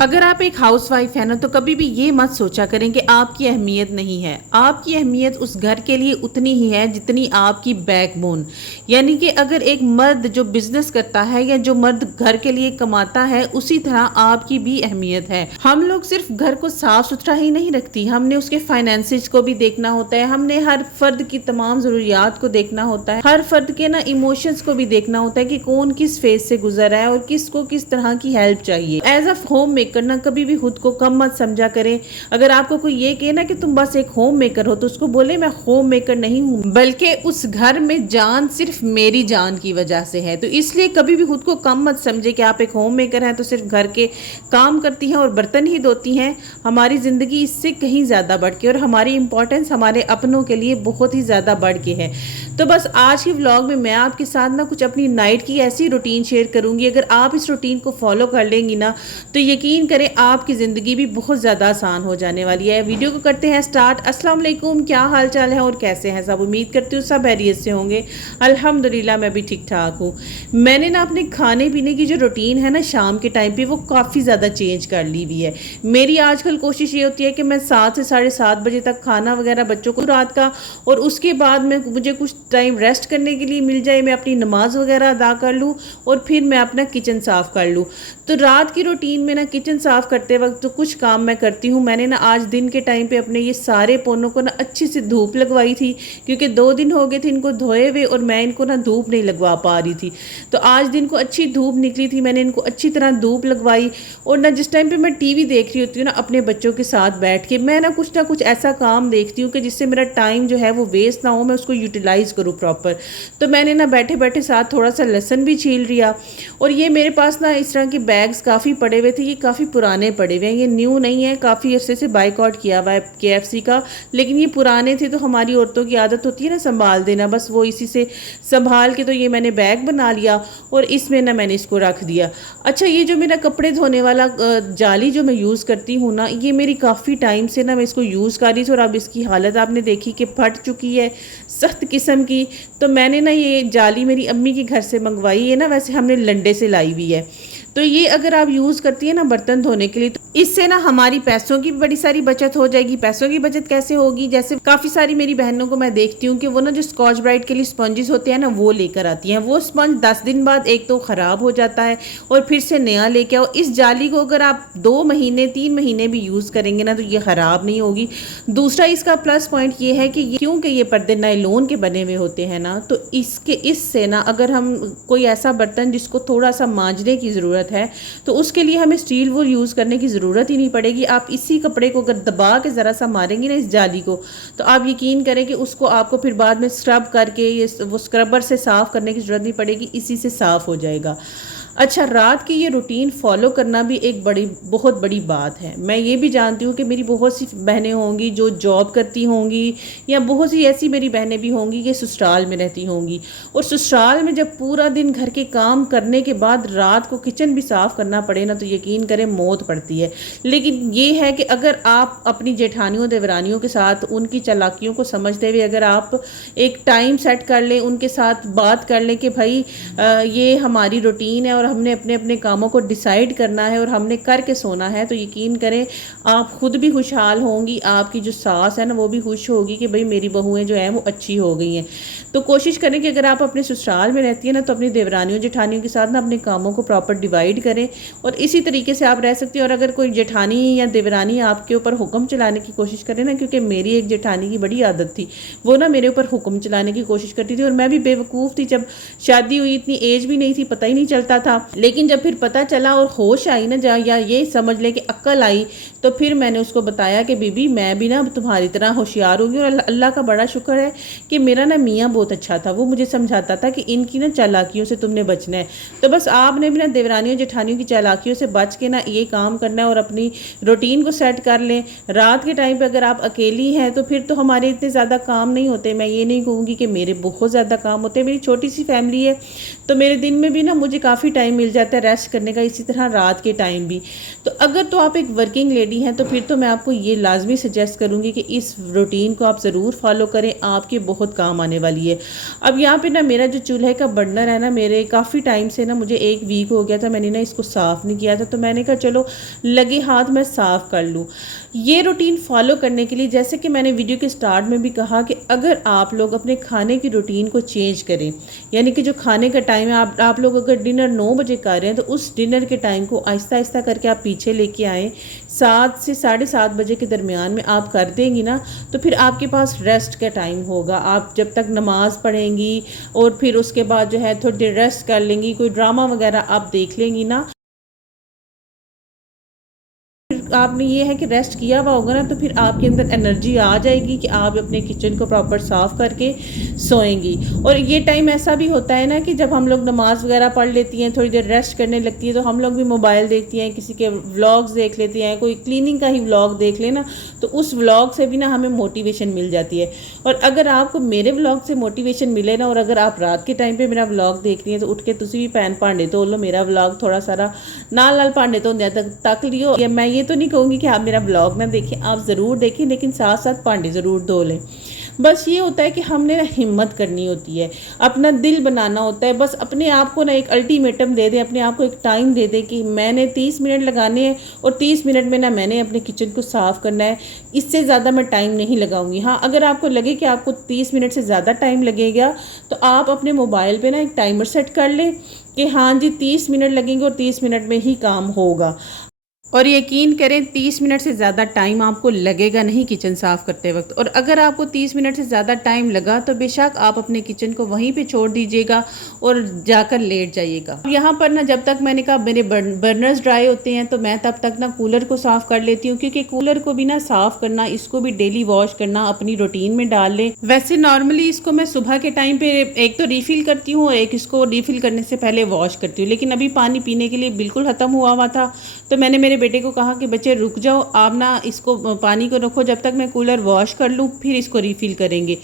अगर आप एक हाउसवाइफ है ना तो कभी भी ये मत सोचा करें कि आपकी अहमियत नहीं है। आपकी अहमियत उस घर के लिए उतनी ही है जितनी आपकी बैकबोन। यानी कि अगर एक मर्द जो बिजनेस करता है या जो मर्द घर के लिए कमाता है, उसी तरह आपकी भी अहमियत है। हम लोग सिर्फ घर को साफ सुथरा ही नहीं रखती, हमने उसके फाइनेंसिस को भी देखना होता है, हमने हर फर्द की तमाम ज़रूरियात को देखना होता है, हर फर्द के ना इमोशंस को भी देखना होता है कि कौन किस फेज से गुजर रहा है और किसको किस तरह की हेल्प चाहिए। एज अ होम मेकर ना कभी भी खुद को कम मत समझा करें। अगर आपको कोई ये कहे ना कि तुम बस एक होम मेकर हो, तो उसको बोले मैं होम मेकर नहीं हूँ, बल्कि उस घर में जान सिर्फ मेरी जान की वजह से है। तो इसलिए कभी भी खुद को कम मत समझे कि आप एक होम मेकर हैं तो सिर्फ घर के काम करती हैं और बर्तन ही धोती हैं। हमारी ज़िंदगी इससे कहीं ज़्यादा बढ़ के और हमारी इंपॉर्टेंस हमारे अपनों के लिए बहुत ही ज़्यादा बढ़ के है। तो बस आज की व्लॉग में मैं आपके साथ ना कुछ अपनी नाइट की ऐसी रूटीन शेयर करूंगी। अगर आप इस रूटीन को फॉलो कर लेंगी ना तो यकीन करें आपकी ज़िंदगी भी बहुत ज़्यादा आसान हो जाने वाली है। वीडियो को करते हैं स्टार्ट। अस्सलाम वालेकुम, क्या हाल चाल है और कैसे हैं सब? उम्मीद करती हूँ सब खैरियत से होंगे। अल्हम्दुलिल्लाह मैं भी ठीक ठाक हूँ। मैंने ना अपने खाने पीने की जो रूटीन है ना शाम के टाइम पे, वो काफ़ी ज़्यादा चेंज कर ली हुई है। मेरी आजकल कोशिश ये होती है कि मैं 7 से 7:30 बजे तक खाना वगैरह बच्चों को रात का, और उसके बाद में मुझे कुछ टाइम रेस्ट करने के लिए मिल जाए, मैं अपनी नमाज वगैरह अदा कर लूँ और फिर मैं अपना किचन साफ़ कर लूँ। तो रात की रूटीन में ना किचन साफ़ करते वक्त तो कुछ काम मैं करती हूँ। मैंने ना आज दिन के टाइम पे अपने ये सारे पोनों को ना अच्छी से धूप लगवाई थी, क्योंकि 2 दिन हो गए थे इनको धोए हुए और मैं इनको ना धूप नहीं लगवा पा रही थी। तो आज दिन को अच्छी धूप निकली थी, मैंने इनको अच्छी तरह धूप लगवाई। और ना जिस टाइम पे मैं टीवी देख रही होती हूँ ना अपने बच्चों के साथ बैठ के, मैं ना कुछ ऐसा काम देखती हूँ कि जिससे मेरा टाइम जो है वो वेस्ट ना हो, मैं उसको यूटिलाइज़ करूँ प्रॉपर। तो मैंने ना बैठे बैठे साथ थोड़ा सा लहसुन भी छील लिया। और ये मेरे पास ना इस तरह के बैग्स काफ़ी पड़े हुए थे, ये काफ़ी पुराने पड़े हुए हैं, ये न्यू नहीं है, काफ़ी अरसे से बाइकआउट किया हुआ है KFC का, लेकिन ये पुराने थे। तो हमारी औरतों की आदत होती है ना संभाल देना, बस वो इसी से संभाल के तो ये मैंने बैग बना लिया और इसमें ना मैंने इसको रख दिया। अच्छा, ये जो मेरा कपड़े धोने वाला जाली जो मैं यूज़ करती हूँ ना, ये मेरी काफ़ी टाइम से ना मैं इसको यूज़ कर रही थी और अब इसकी हालत आपने देखी कि फट चुकी है, सख्त किस्म की। तो मैंने ना ये जाली मेरी अम्मी के घर से मंगवाई है ना, वैसे हमने लंडे से लाई हुई है। तो ये अगर आप यूज़ करती है ना बर्तन धोने के लिए, तो इससे ना हमारी पैसों की भी बड़ी सारी बचत हो जाएगी। पैसों की बचत कैसे होगी? जैसे काफ़ी सारी मेरी बहनों को मैं देखती हूँ कि वो ना जो स्कॉच ब्राइट के लिए स्पंजेस होते हैं ना वो लेकर आती हैं। वो स्पंज 10 दिन बाद एक तो ख़राब हो जाता है और फिर से नया लेके आओ। इस जाली को अगर आप 2 महीने 3 महीने भी यूज़ करेंगे ना तो ये ख़राब नहीं होगी। दूसरा इसका प्लस पॉइंट ये है कि क्योंकि ये पर्दे नायलॉन के बने हुए होते हैं ना, तो इससे ना अगर हम कोई ऐसा बर्तन जिसको थोड़ा सा मांजने की ज़रूरत है तो उसके लिए हमें स्टील वुल यूज़ करने की ज़रूरत ही नहीं पड़ेगी। आप इसी कपड़े को अगर दबा के ज़रा सा मारेंगे ना इस जाली को, तो आप यकीन करें कि उसको आपको फिर बाद में स्क्रब करके ये वो स्क्रबर से साफ़ करने की ज़रूरत नहीं पड़ेगी, इसी से साफ़ हो जाएगा। अच्छा, रात की ये रूटीन फॉलो करना भी एक बहुत बड़ी बात है। मैं ये भी जानती हूँ कि मेरी बहुत सी बहनें होंगी जो जॉब करती होंगी, या बहुत सी ऐसी मेरी बहनें भी होंगी कि ससुराल में रहती होंगी, और ससुराल में जब पूरा दिन घर के काम करने के बाद रात को किचन भी साफ़ करना पड़े ना तो यकीन करें मौत पड़ती है। लेकिन ये है कि अगर आप अपनी जेठानियों देवरानियों के साथ उनकी चालाकियों को समझते हुए अगर आप एक टाइम सेट कर लें, उनके साथ बात कर लें कि भाई ये हमारी रूटीन है और हमने अपने अपने कामों को डिसाइड करना है और हमने करके सोना है, तो यकीन करें आप खुद भी खुशहाल होंगी, आपकी जो सास है ना वो भी खुश होगी कि भाई मेरी बहुएं जो हैं वो अच्छी हो गई हैं। तो कोशिश करें कि अगर आप अपने ससुराल में रहती हैं ना तो अपनी देवरानियों जेठानियों के साथ ना अपने कामों को प्रॉपर डिवाइड करें और इसी तरीके से आप रह सकती हैं। और अगर कोई जेठानी या देवरानी आपके ऊपर हुक्म चलाने की कोशिश करे ना, क्योंकि मेरी एक जेठानी की बड़ी आदत थी, वो ना मेरे ऊपर हुक्म चलाने की कोशिश करती थी और मैं भी बेवकूफ़ थी, जब शादी हुई इतनी एज भी नहीं थी, पता ही नहीं चलता था। लेकिन जब फिर पता चला और होश आई ना, या ये समझ ले कि अक्ल आई, तो फिर मैंने उसको बताया कि बीबी मैं भी ना तुम्हारी तरह होशियार होगी। और अल्लाह का बड़ा शुक्र है कि मेरा ना मियाँ बहुत अच्छा था, वो मुझे समझाता था कि इनकी ना चालाकियों से तुमने बचना है। तो बस आपने भी ना देवरानियों जेठानियों की चालाकियों से बच के ना ये काम करना है और अपनी रूटीन को सेट कर लें। रात के टाइम पर अगर आप अकेली हैं तो फिर तो हमारे इतने ज़्यादा काम नहीं होते। मैं ये नहीं कहूँगी कि मेरे बहुत ज़्यादा काम होते हैं, मेरी छोटी सी फैमिली है, तो मेरे दिन में भी ना मुझे काफ़ी टाइम मिल जाता है रेस्ट करने का, इसी तरह रात के टाइम भी। तो अगर तो आप एक वर्किंग लेडी हैं तो फिर तो मैं आपको ये लाजमी सजेस्ट करूँगी कि इस रूटीन को आप ज़रूर फॉलो करें, आपके बहुत काम आने वाली है। अब यहाँ पे ना मेरा जो चूल्हे का बर्नर है ना, मेरे काफ़ी टाइम से ना, मुझे 1 वीक हो गया था मैंने ना इसको साफ़ नहीं किया था, तो मैंने कहा चलो लगे हाथ मैं साफ़ कर लूँ। ये रूटीन फॉलो करने के लिए, जैसे कि मैंने वीडियो के स्टार्ट में भी कहा कि अगर आप लोग अपने खाने की रूटीन को चेंज करें, यानी कि जो खाने का टाइम है, आप लोग अगर डिनर 9 बजे कर रहे हैं तो उस डिनर के टाइम को आहिस्ता आहिस्ता करके आप पीछे लेके आएँ। 7 से 7:30 बजे के दरमियान में आप कर देंगी ना, तो फिर आपके पास रेस्ट का टाइम होगा। आप जब तक नमाज़ पढ़ेंगी और फिर उसके बाद जो है थोड़ी देर रेस्ट कर लेंगी, कोई ड्रामा वगैरह आप देख लेंगी ना, आपने ये है कि रेस्ट किया हुआ होगा ना, तो फिर आपके अंदर एनर्जी आ जाएगी कि आप अपने किचन को प्रॉपर साफ़ करके सोएंगी। और ये टाइम ऐसा भी होता है ना कि जब हम लोग नमाज़ वगैरह पढ़ लेती हैं, थोड़ी देर रेस्ट करने लगती हैं, तो हम लोग भी मोबाइल देखती हैं, किसी के व्लॉग्स देख लेते हैं, कोई क्लीनिंग का ही व्लॉग देख लेना, तो उस व्लॉग से भी ना हमें मोटिवेशन मिल जाती है। और अगर आपको मेरे व्लॉग से मोटिवेशन मिले ना, और अगर आप रात के टाइम पर मेरा व्लॉग देख रही हैं, तो उठ के तुसी भी पैन भांडे धो लो, मेरा व्लॉग थोड़ा सारा नाल भांडे धोंदे तक लियो। या मैं ये तो नहीं कहूँगी कि आप मेरा ब्लॉग ना देखें, आप ज़रूर देखें, लेकिन साथ साथ भांडे ज़रूर धो लें। बस ये होता है कि हमने ना हिम्मत करनी होती है, अपना दिल बनाना होता है। बस अपने आप को ना एक अल्टीमेटम दे दें, अपने आप को एक टाइम दे दें कि मैंने 30 मिनट लगाने हैं और 30 मिनट में ना मैंने अपने किचन को साफ़ करना है, इससे ज़्यादा मैं टाइम नहीं लगाऊंगी। हाँ, अगर आपको लगे कि आपको 30 मिनट से ज़्यादा टाइम लगेगा तो आप अपने मोबाइल पे ना एक टाइमर सेट कर लें कि हाँ जी 30 मिनट लगेंगे और 30 मिनट में ही काम होगा। और यकीन करें 30 मिनट से ज़्यादा टाइम आपको लगेगा नहीं किचन साफ़ करते वक्त। और अगर आपको 30 मिनट से ज़्यादा टाइम लगा तो बेशक आप अपने किचन को वहीं पे छोड़ दीजिएगा और जाकर लेट जाइएगा। यहाँ पर ना, जब तक मैंने कहा मेरे बर्नर्स ड्राई होते हैं तो मैं तब तक ना कूलर को साफ़ कर लेती हूँ, क्योंकि कूलर को भी ना साफ़ करना, इसको भी डेली वॉश करना अपनी रूटीन में डाल लें। वैसे नॉर्मली इसको मैं सुबह के टाइम पे एक तो रीफ़िल करती हूँ और एक इसको रीफ़िल करने से पहले वॉश करती हूँ, लेकिन अभी पानी पीने के लिए बिल्कुल ख़त्म हुआ था, तो मैंने मेरे बेटे को कहा कि बच्चे रुक जाओ, आप ना इसको पानी को रखो जब तक मैं कूलर वॉश कर लूँ, फिर इसको रिफ़िल करेंगे।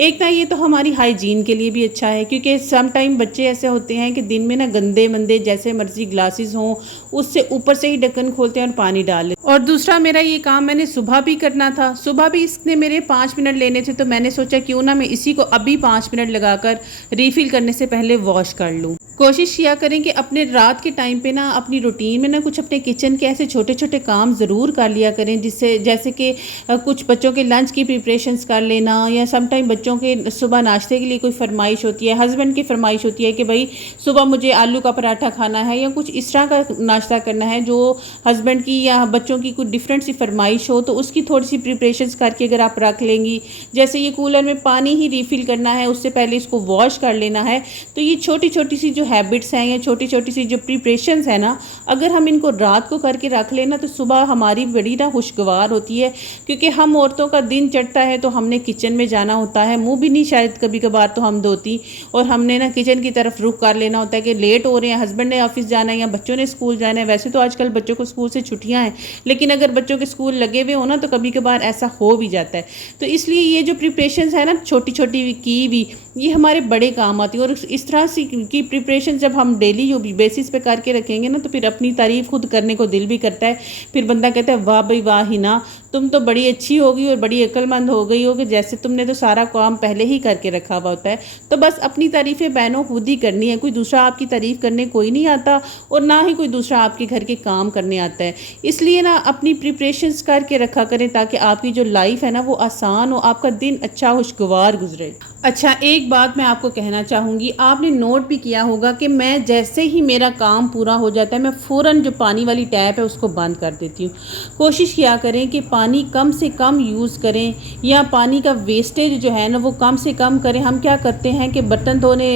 एक ना ये तो हमारी हाइजीन के लिए भी अच्छा है, क्योंकि सम टाइम बच्चे ऐसे होते हैं कि दिन में ना गंदे मंदे जैसे मर्जी ग्लासेस हों, उससे ऊपर से ही ढक्कन खोलते हैं और पानी डाल लेते। और दूसरा मेरा ये काम मैंने सुबह भी करना था, सुबह भी इसने मेरे 5 मिनट लेने थे, तो मैंने सोचा क्यों ना मैं इसी को अभी 5 मिनट लगाकर रिफ़िल करने से पहले वॉश कर लूँ। कोशिश किया करें कि अपने रात के टाइम पे ना अपनी रूटीन में ना कुछ अपने किचन के ऐसे छोटे छोटे काम ज़रूर कर लिया करें, जिससे जैसे कि कुछ बच्चों के लंच की प्रिपरेशंस कर लेना, या सम टाइम बच्चों के सुबह नाश्ते के लिए कोई फरमाइश होती है, हस्बैंड की फरमाइश होती है कि भाई सुबह मुझे आलू का पराठा खाना है, या कुछ इस तरह का नाश्ता करना है जो हस्बैंड की या बच्चों की कुछ डिफरेंट सी फरमाइश हो, तो उसकी थोड़ी सी प्रिपरेशंस करके अगर आप रख लेंगी, जैसे ये कूलर में पानी ही रिफ़िल करना है उससे पहले इसको वॉश कर लेना है, तो ये छोटी छोटी सी जो हैबिट्स हैं या छोटी छोटी सी जो प्रिपरेशंस है ना, अगर हम इनको रात को करके रख लेना तो सुबह हमारी बड़ी ना खुशगवार होती है। क्योंकि हम औरतों का दिन चढ़ता है तो हमने किचन में जाना होता है, मुंह भी नहीं शायद कभी कभार तो हम धोती, और हमने ना किचन की तरफ रुख कर लेना होता है कि लेट हो रहे हैं, हस्बैंड ने ऑफिस जाना है या बच्चों ने स्कूल जाना है। वैसे तो आजकल बच्चों को स्कूल से छुट्टियाँ हैं, लेकिन अगर बच्चों के स्कूल लगे हुए हो ना तो कभी कभार ऐसा हो भी जाता है। तो इसलिए ये जो प्रिपरेशंस है ना छोटी छोटी की भी, ये हमारे बड़े काम आती है। और इस तरह से की प्रिपरेशन जब हम डेली बेसिस पे करके रखेंगे ना, तो फिर अपनी तारीफ खुद करने को दिल भी करता है। फिर बंदा कहता है वाह भाई वाह हिना, तुम तो बड़ी अच्छी हो गई और बड़ी अक्लमंद हो गई हो, कि जैसे तुमने तो सारा काम पहले ही करके रखा हुआ होता है। तो बस अपनी तारीफ़ें बहनों खुद ही करनी है, कोई दूसरा आपकी तारीफ़ करने कोई नहीं आता, और ना ही कोई दूसरा आपके घर के काम करने आता है। इसलिए ना अपनी प्रिपरेशंस करके रखा करें, ताकि आपकी जो लाइफ है ना वो आसान हो, आपका दिन अच्छा खुशगवार गुजरे। अच्छा, एक बात मैं आपको कहना चाहूँगी, आपने नोट भी किया होगा कि मैं जैसे ही मेरा काम पूरा हो जाता है मैं फ़ौरन जो पानी वाली टैप है उसको बंद कर देती हूँ। कोशिश किया करें कि पानी कम से कम यूज़ करें, या पानी का वेस्टेज जो है ना वो कम से कम करें। हम क्या करते हैं कि बर्तन धोने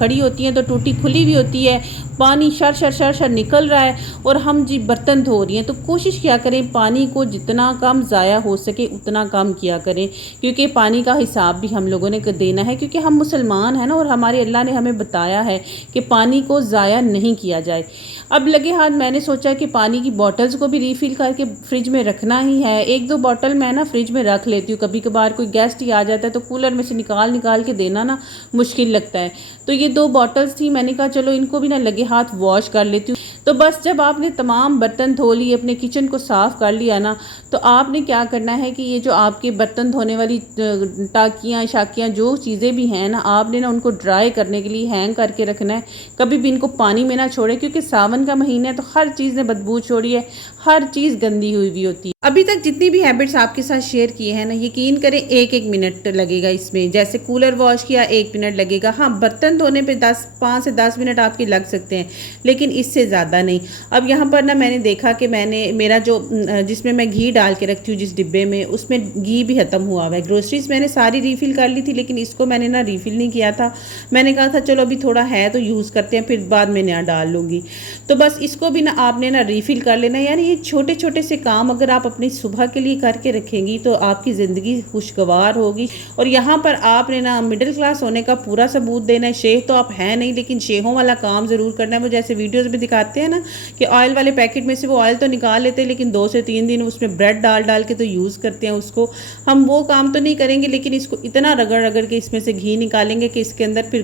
खड़ी होती हैं तो टूटी खुली हुई होती है, पानी शर शर शर शर निकल रहा है और हम जी बर्तन धो रही हैं। तो कोशिश किया करें पानी को जितना कम ज़ाया हो सके उतना कम किया करें, क्योंकि पानी का हिसाब भी हम लोगों ने देना है, क्योंकि हम मुसलमान हैं ना, और हमारे अल्लाह ने हमें बताया है कि पानी को ज़ाया नहीं किया जाए। अब लगे हाथ मैंने सोचा कि पानी की बॉटल्स को भी रीफ़िल करके फ्रिज में रखना ही है। 1-2 बॉटल मैं ना फ्रिज में रख लेती हूँ, कभी कभार कोई गेस्ट ही आ जाता है तो कूलर में से निकाल निकाल के देना ना मुश्किल लगता है। तो ये 2 बॉटल्स थी, मैंने कहा चलो इनको भी ना लगे हाथ वॉश कर लेती हूँ। तो बस जब आपने तमाम बर्तन धो लिए, अपने किचन को साफ़ कर लिया ना, तो आपने क्या करना है कि ये जो आपके बर्तन धोने वाली टाकियाँ शाकियाँ जो चीज़ें भी हैं ना, आपने ना उनको ड्राई करने के लिए हैंग करके रखना है। कभी भी इनको पानी में ना छोड़ें, क्योंकि सावन का महीना है तो हर चीज़ ने बदबू छोड़ी है, हर चीज़ गंदी हुई हुई होती है। अभी तक जितनी भी हैबिट्स आपके साथ शेयर किए हैं ना, यकीन करें 1-1 मिनट लगेगा इसमें। जैसे कूलर वॉश किया 1 मिनट लगेगा, हाँ बर्तन धोने पे 5 से 10 मिनट आपके लग सकते हैं, लेकिन इससे ज़्यादा नहीं। अब यहाँ पर ना मैंने देखा कि मेरा जो जिसमें मैं घी डाल के रखती हूँ जिस डिब्बे में, उसमें घी भी ख़त्म हुआ हुआ है। ग्रोसरीज मैंने सारी रीफ़िल कर ली थी, लेकिन इसको मैंने ना रीफ़िल नहीं किया था। मैंने कहा था चलो अभी थोड़ा है तो यूज़ करते हैं, फिर बाद में नया डाल लूँगी। तो बस इसको भी ना आपने ना रीफ़िल कर लेना। यानी ये छोटे छोटे से काम अगर आप अपनी सुबह के लिए करके रखेंगी तो आपकी ज़िंदगी खुशगवार होगी। और यहाँ पर आपने ना मिडिल क्लास होने का पूरा सबूत देना है। शेख तो आप हैं नहीं, लेकिन शेहों वाला काम ज़रूर करना है। वो जैसे वीडियोस में दिखाते हैं ना कि ऑयल वाले पैकेट में से वो ऑयल तो निकाल लेते हैं, लेकिन 2 से 3 दिन उसमें ब्रेड डाल डाल के तो यूज़ करते हैं उसको। हम वो काम तो नहीं करेंगे, लेकिन इसको इतना रगड़ रगड़ के इसमें से घी निकालेंगे कि इसके अंदर फिर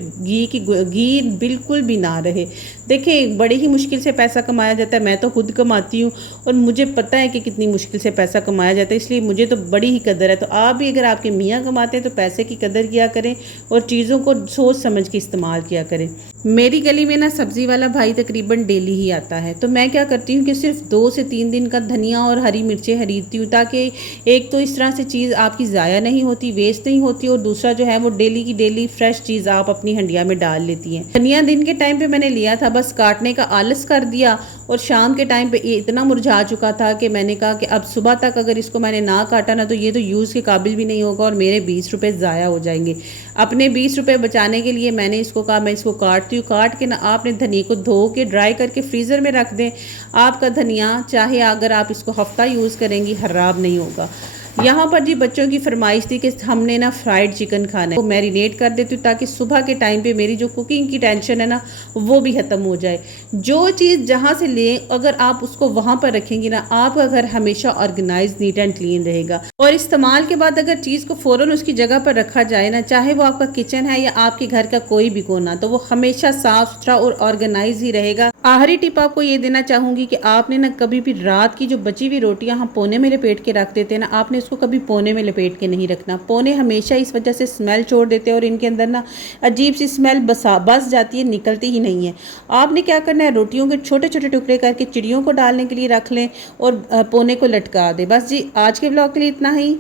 घी बिल्कुल भी ना रहे। देखिए बड़ी ही मुश्किल से पैसा कमाया जाता है। मैं तो खुद कमाती हूँ और मुझे पता है कि कितनी मुश्किल से पैसा कमाया जाता है, इसलिए मुझे तो बड़ी ही कदर है। तो आप भी अगर आपके मियाँ कमाते हैं तो पैसे की कदर किया करें और चीज़ों को सोच समझ के इस्तेमाल किया करें। मेरी गली में ना सब्ज़ी वाला भाई तकरीबन डेली ही आता है, तो मैं क्या करती हूँ कि सिर्फ 2 से 3 दिन का धनिया और हरी मिर्चें खरीदती हूँ, ताकि एक तो इस तरह से चीज़ आपकी ज़ाया नहीं होती, वेस्ट नहीं होती, और दूसरा जो है वो डेली की डेली फ्रेश चीज़ आप अपनी हंडिया में डाल लेती हैं। धनिया दिन के टाइम पे मैंने लिया था, बस काटने का आलस कर दिया, और शाम के टाइम पे ये इतना मुरझा चुका था कि मैंने कहा कि अब सुबह तक अगर इसको मैंने ना काटा ना तो ये तो यूज़ के काबिल भी नहीं होगा और मेरे 20 रुपये ज़ाया हो जाएंगे। अपने 20 रुपये बचाने के लिए मैंने इसको कहा मैं इसको काटती हूँ। काट के ना आपने धनिया को धो के ड्राई करके फ्रीज़र में रख दें। आपका धनिया चाहे अगर आप इसको हफ्ता यूज़ करेंगी खराब नहीं होगा। यहाँ पर जी बच्चों की फरमाइश थी कि हमने ना फ्राइड चिकन खाना है, वो मैरिनेट कर देती हूँ ताकि सुबह के टाइम पे मेरी जो कुकिंग की टेंशन है ना वो भी ख़त्म हो जाए। जो चीज़ जहाँ से लें अगर आप उसको वहाँ पर रखेंगी ना, आपका घर हमेशा ऑर्गेनाइज नीट एंड क्लीन रहेगा। और इस्तेमाल के बाद अगर चीज़ को फ़ौरन उसकी जगह पर रखा जाए ना, चाहे वो आपका किचन है या आपके घर का कोई भी कोना, तो वो हमेशा साफ़ सुथरा और ऑर्गेनाइज ही रहेगा। आखिरी टिप आपको ये देना चाहूँगी कि आपने ना कभी भी रात की जो बची हुई रोटियाँ हम पोने में लपेट के रख देते हैं ना, आपने उसको कभी पोने में लपेट के नहीं रखना। पोने हमेशा इस वजह से स्मेल छोड़ देते हैं और इनके अंदर ना अजीब सी स्मेल बस जाती है, निकलती ही नहीं है। आपने क्या करना है, रोटियों के छोटे छोटे टुकड़े करके चिड़ियों को डालने के लिए रख लें और पोने को लटका दें। बस जी आज के ब्लॉग के लिए इतना ही।